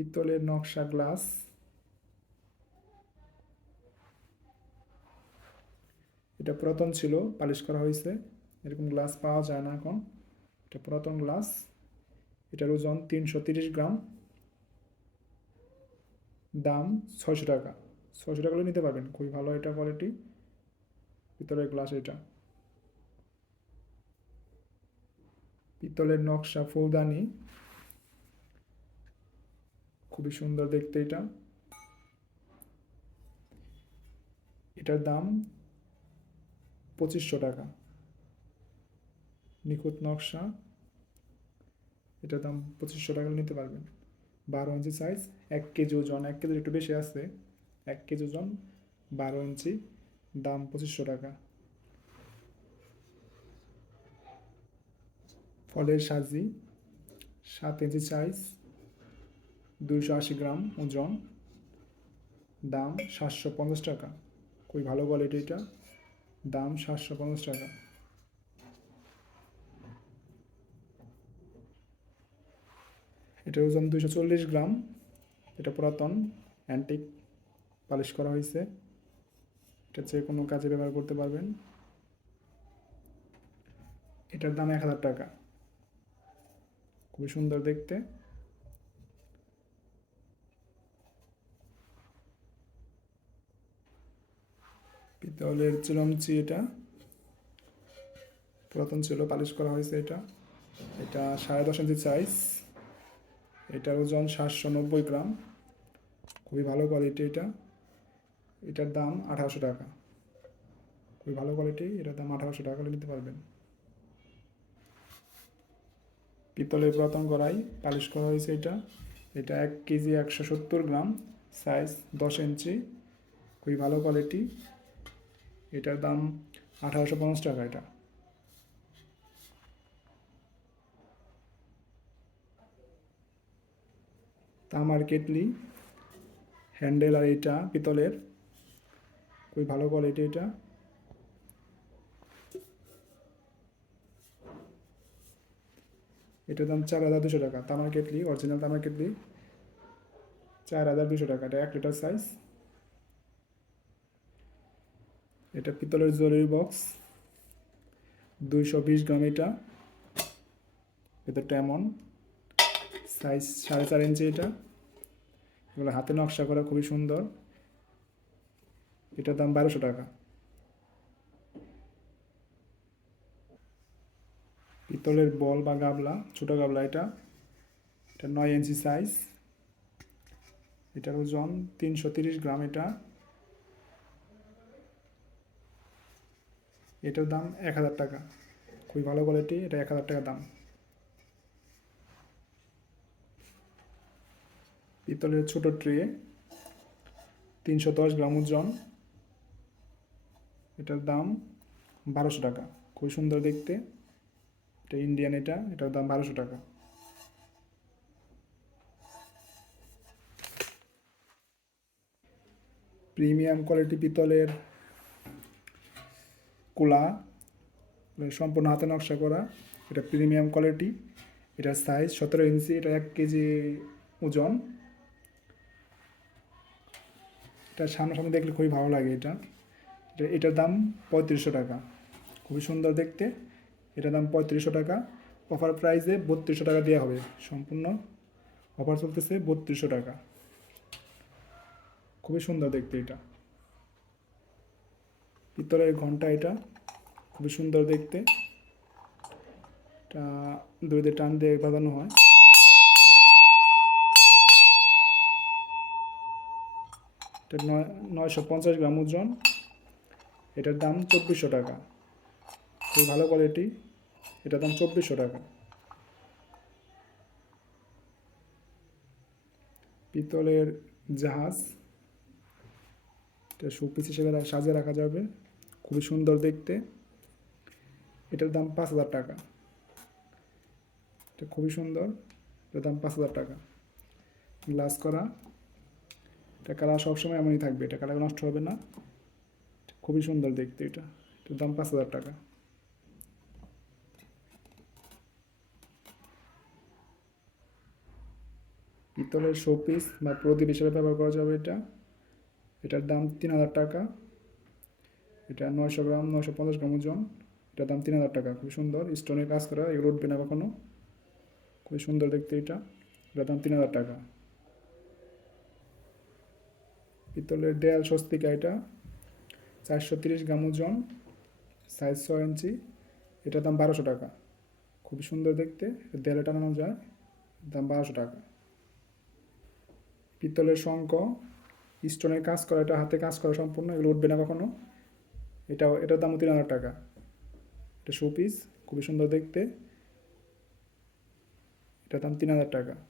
পিতলের নকশা গ্লাস। এটা পুরাতন ছিল, পালিশ করা হয়েছে। এরকম গ্লাস পাওয়া যায় না এখন। এটা পুরাতন গ্লাস। এটার ওজন তিনশো গ্রাম। দাম ছয়শো টাকা। ছয়শো টাকা নিতে পারবেন। খুবই ভালো এটা কোয়ালিটি পিতলের গ্লাস এটা। পিতলের নকশা ফুলদানি। খুবই সুন্দর দেখতে এটা। এটার দাম পঁচিশশো টাকা। নিখুঁত নকশা। এটার দাম পঁচিশশো টাকা নিতে পারবেন। বারো ইঞ্চি সাইজ এক কেজি ওজন, এক কেজির একটু বেশি আছে। এক কেজি ওজন, বারো ইঞ্চি, দাম পঁচিশশো টাকা। ফলের সাজি, সাত ইঞ্চি সাইজ দুইশো আশি গ্রাম ওজন, দাম সাতশো পঞ্চাশ টাকা। খুবই ভালো কোয়ালিটি এটা? দাম সাতশো পঞ্চাশ টাকা। এটার ওজন দুইশো চল্লিশ গ্রাম। এটা পুরাতন অ্যান্টিক পালিশ করা হয়েছে এটা যে কোনো কাজে ব্যবহার করতে পারবেন। এটার দাম এক হাজার টাকা। খুবই সুন্দর দেখতে। পিতলের চিলমচি এটা। পুরাতন ছিল পালিশ করা হয়েছে এটা। এটা সাড়ে দশ ইঞ্চি সাইজ এটার ওজন সাতশো নব্বই গ্রাম। খুবই ভালো কোয়ালিটি এটা। এটার দাম আঠারোশো টাকা। খুবই ভালো কোয়ালিটি এটার দাম আঠারোশো টাকা হলে নিতে পারবেন। পিতলের পুরাতন কড়াই পালিশ করা হয়েছে এটা। এটা এক কেজি একশো সত্তর গ্রাম। সাইজ দশ ইঞ্চি। খুবই ভালো কোয়ালিটি এটার দাম আঠারোশো পঞ্চাশ টাকা এটা। তামার কেটলি হ্যান্ডেল আর এটা পিতলের। খুবই ভালো কোয়ালিটি এটা। এটার দাম চার হাজার দুশো টাকা। তামার কেটলি অরিজিনাল তামার কেটলি চার হাজার দুশো টাকা এটা, এক লিটার সাইজ এটা পিতলের জরুরি বক্স দুইশো বিশ গ্রাম এটা, ভেতরটা এমন সাইজ সাড়ে চার ইঞ্চি এটা, এগুলো হাতে নকশা করা খুবই সুন্দর, এটার দাম বারোশো টাকা। পিতলের বল বা গাবলা, ছোটো গাবলা এটা এটা নয় ইঞ্চি সাইজ এটার ওজন তিনশো গ্রাম এটা। এটার দাম এক হাজার টাকা। খুবই ভালো কোয়ালিটি এটা এক হাজার টাকা দাম। পিতলের ছোট ট্রে তিনশো দশ গ্রাম ওজন। এটার দাম বারোশো টাকা। খুবই সুন্দর দেখতে। এটা ইন্ডিয়ান এটা, এটার দাম বারোশো টাকা। প্রিমিয়াম কোয়ালিটি পিতলের কোলা সম্পূর্ণ হাতে নকশা করা, এটা প্রিমিয়াম কোয়ালিটি এটার সাইজ সতেরো ইঞ্চি, এটা এক কেজি ওজন। এটা সামনাসামনি দেখলে খুবই ভালো লাগে এটা। এটা, এটার দাম পঁয়ত্রিশশো টাকা। খুবই সুন্দর দেখতে। এটার দাম পঁয়ত্রিশশো টাকা। অফার প্রাইসে বত্রিশশো টাকা দেওয়া হবে। সম্পূর্ণ অফার চলতেছে বত্রিশশো টাকা। খুবই সুন্দর দেখতে এটা। পিতলের ঘণ্টা এটা, খুবই সুন্দর দেখতে। এটা দড়িতে টান দিয়ে বাঁধানো হয়। এটা নয়, নয়শো পঞ্চাশ গ্রাম ওজন। এটার দাম চব্বিশশো টাকা। খুবই ভালো কোয়ালিটি এটার দাম চব্বিশশো টাকা। পিতলের জাহাজ। এটা শোপিস হিসেবে সাজিয়ে রাখা যাবে। খুবই সুন্দর দেখতে। এটার দাম পাঁচ হাজার টাকা। এটা খুবই সুন্দর। এটার দাম পাঁচ হাজার টাকা। গ্লাস করা। এটা কালার সবসময় এমনই থাকবে। এটা কালার নষ্ট হবে না। খুবই সুন্দর দেখতে এটা। এটার দাম পাঁচ হাজার টাকা। পিতলের শোপিস বা প্রদীপ হিসেবে ব্যবহার করা যাবে এটা। এটার দাম তিন হাজার টাকা। এটা নয়শো গ্রাম, নয়শো পঞ্চাশ গ্রাম ওজন। এটার দাম তিন হাজার টাকা, খুবই সুন্দর। স্টোনের কাজ করা, এগুলো উঠবে না কখনো। খুবই সুন্দর দেখতে এটা। এটার দাম তিন হাজার টাকা। পিতলের দেয়াল স্বস্তিকা এটা। চারশো তিরিশ গ্রাম ওজন সাইজ ছয় ইঞ্চি। এটার দাম বারোশো টাকা। খুবই সুন্দর দেখতে। দেয়ালে টানানো যায়। দাম বারোশো টাকা। পিতলের শঙ্খ। স্টোনের কাজ করা, এটা হাতে কাজ করা সম্পূর্ণ, এগুলো উঠবে না কখনো। এটাও, এটার দামও তিন হাজার টাকা। এটা শো পিস খুবই সুন্দর দেখতে। এটার দাম তিন হাজার টাকা।